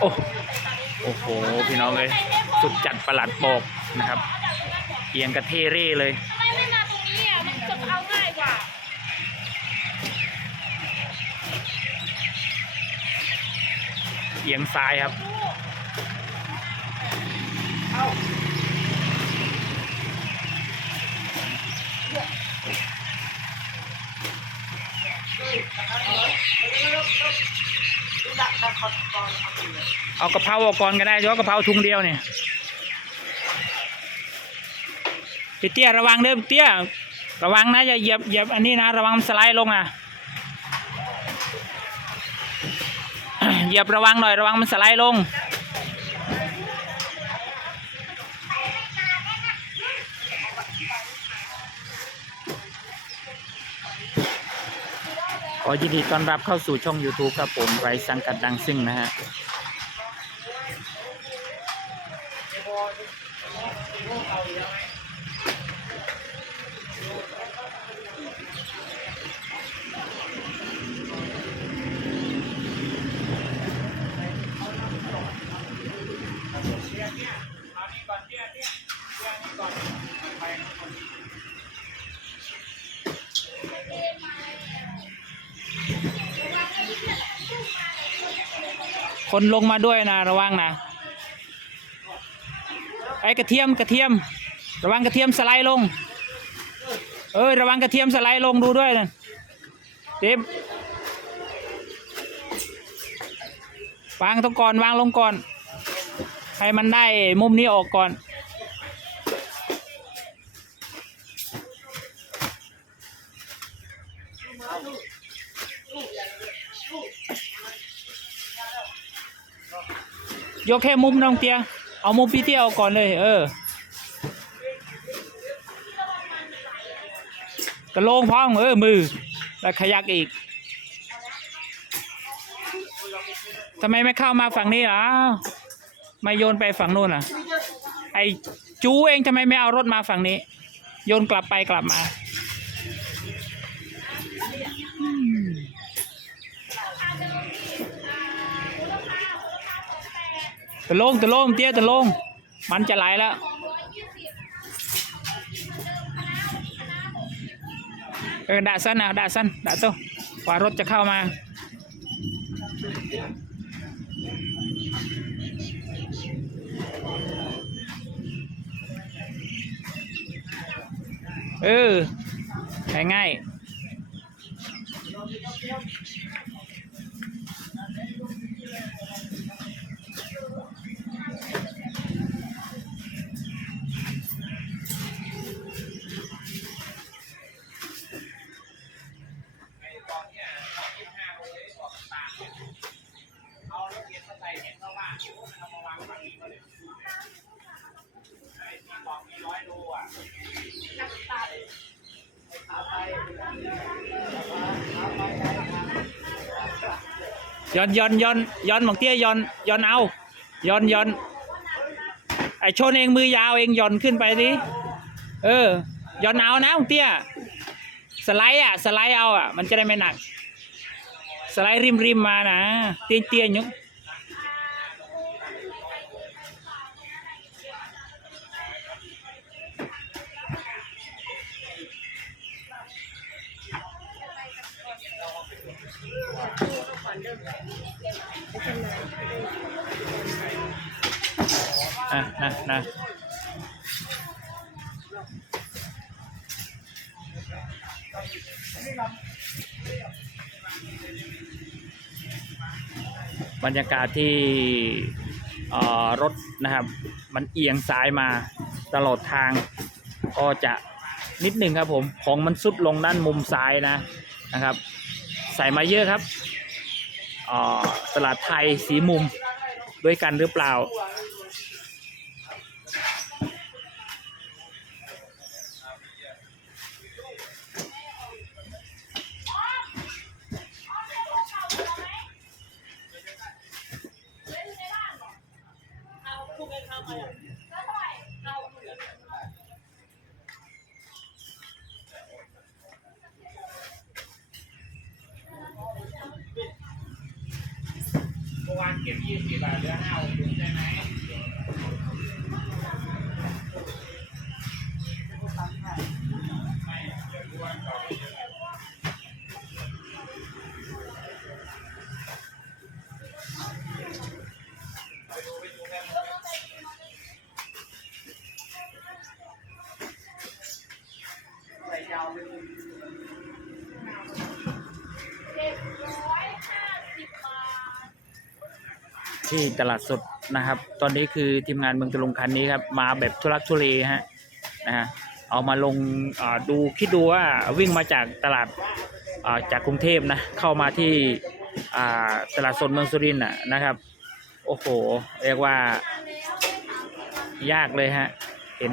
โอ้โอ้โห พี่น้องเลย สุดจัดประหลัดโปกนะครับ เอียงกระเทเร่เลยทำไมไม่มาตรงนี้อะ มันจะเอาง่ายกว่า เอียงซ้ายครับ เอา เอากระเพราออกก่อนก็ได้เพราะกระเพราทุงเดียวเนี่ยพี่เตี้ยระวังเด้อพี่เตี้ยระวังนะอย่าเหยียบเหยียบอันนี้นะ ระวังมันสไลด์ลงอะเหยียบระวังหน่อยระวังมันสไลด์ลง ขอยินดีต้อนรับเข้าสู่ช่อง YouTube ครับผมไรสังกัดดังซิ่งนะฮะ คนลงมาด้วยนะระวังนะ ไอ้กระเทียมกระเทียม ระวังกระเทียมสไลด์ลง เอ้ยระวังกระเทียมสไลด์ลงดูด้วยนะเต็มวางตรงก่อนวางลงก่อน ให้มันได้มุมนี้ออกก่อนยกแค่มุมน้องเตีย เอามุมพี่เตี้ยเอาก่อนเลย เออกระโลงพอมเออมือ แล้วขยักอีกทำไมไม่เข้ามาฝั่งนี้ล่ะไม่โยนไปฝั่งนู้นอะ ไอจูเองทำไมไม่เอารถมาฝั่งนี้ โยนกลับไปกลับมา ตะลงตะลงเตี้ยตะลง มันจะไหลแล้วเออด่าสั้นนะด่าสั้นด่าโตกว่ารถจะเข้ามาเออง่ายง่าย ย้อนย้อนย้อนย้อนหมองเตี้ยย้อนย้อนเอาย้อนย้อนไอชนเองมือยาวเองย้อนขึ้นไปดิเออย้อนเอานะหมองเตี้ยสไลด์อะสไลด์เอาอะ มันจะได้ไม่หนัก สไลด์ริมริมมานะเตี้ยเตี้ยยุก อะนะนะบรรยากาศที่รถนะครับ มันเอียงซ้ายมาตลอดทาง ก็จะนิดหนึ่งครับผม ของมันสุดลงด้านมุมซ้ายนะนะครับ ใส่มาเยอะครับอ๋อตลาดไทยสีมุมด้วยกันหรือเปล่า เก็บยี่สิบบาทเหลือห้าหกถุงได้ไหม ที่ตลาดสดนะครับ ตอนนี้คือทีมงานเมืองตะลุงคันนี้ครับมาแบบทุลักทุเลฮะนะฮะเอามาลงดูคิดดูว่าวิ่งมาจากตลาดาจากกรุงเทพนะเข้ามาที่ตลาดสดเมืองสุรินทร์น่ะนะครับ โอ้โห เรียกว่า ยากเลยฮะเห็น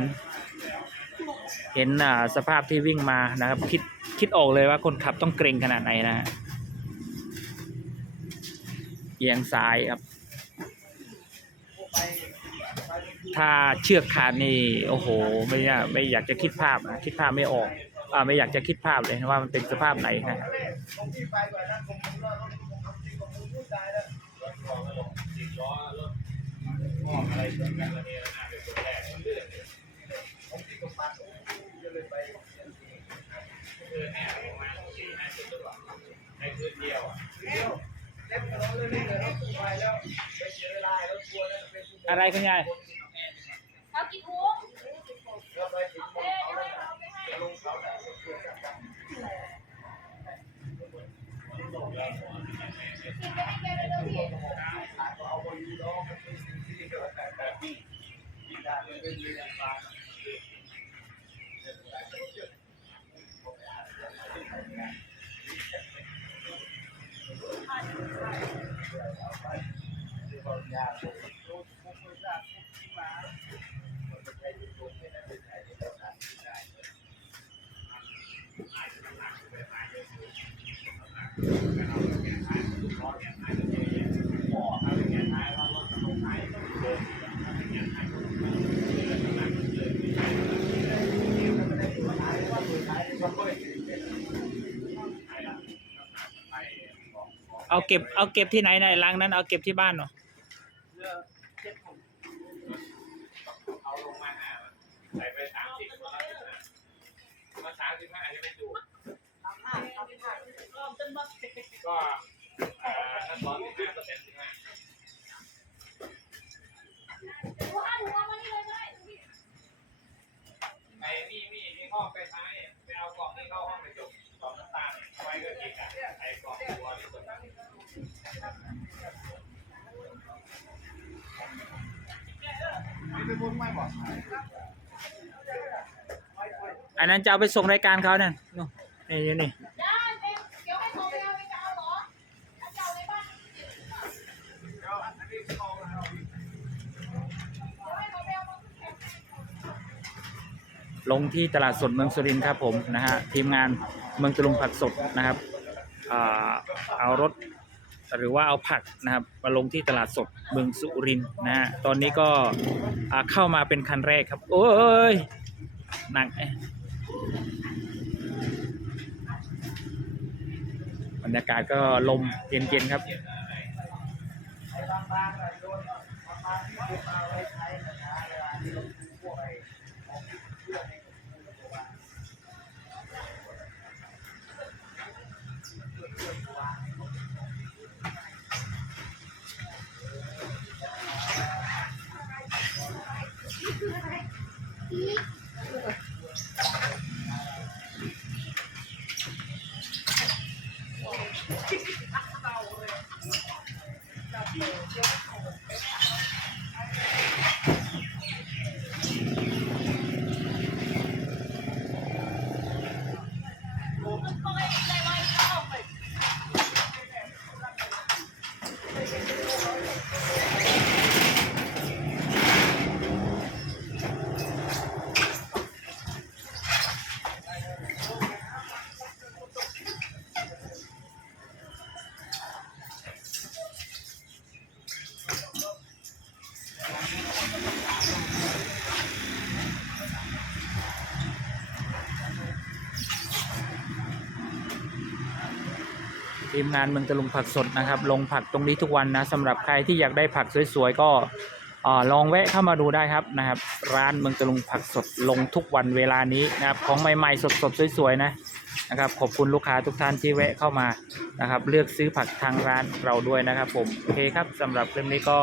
เห็นสภาพที่วิ่งมานะครับ คิดคิดออกเลยว่าคนขับต้องเกรงขนาดไหนนะเอียงซ้ายครับ ถ้าเชือกขาดนี่โอ้โห ไม่อยากไม่อยากจะคิดภาพนะคิดภาพไม่ออกอ่าไม่อยากจะคิดภาพเลยว่ามันเป็นสภาพไหนนะอะไรคุณยาย เอากี่ถุงเอ๊ะเดี๋ยวให้เอาไปให้กินไปให้แกเลยเด้อพี่ เอาเก็บเอาเก็บที่ไหนในรังนั้นเอาเก็บที่บ้านเหรอ ลงมาห้าใส่ไปสามสิบมาสามสิบห้าจะไม่ดูก็เออถ้าสองสิบห้าก็เป็นสิบห้า นนั้นจะเอาไปส่งรายการเขาเนี่ยนู่นนี่นี่นี่ลงที่ตลาดสดเมืองสุรินทร์ครับผมนะฮะทีมงานเมืองตะลุงผักสดนะครับเอารถหรือว่าเอาผักนะครับมาลงที่ตลาดสดเมืองสุรินทร์นะฮะตอนนี้ก็เข้ามาเป็นคันแรกครับ โอ้ยหนักเอ บรรยากาศก็ลมเย็นๆครับ ทีมงานเมืองตะลุงผักสดนะครับ ลงผักตรงนี้ทุกวันนะสำหรับใครที่อยากได้ผักสวยๆก็ลองแวะเข้ามาดูได้ครับนะครับ ร้านเมืองตะลุงผักสดลงทุกวันเวลานี้นะครับ ของใหม่ๆสดๆสวยๆนะนะครับ ขอบคุณลูกค้าทุกท่านที่แวะเข้ามานะครับ เลือกซื้อผักทางร้านเราด้วยนะครับ ผมโอเคครับสำหรับคลิปนี้ก็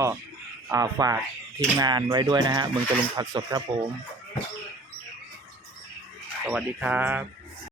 ฝากทีมงานไว้ด้วยนะฮะเมืองตะลุงผักสดครับผม สวัสดีครับ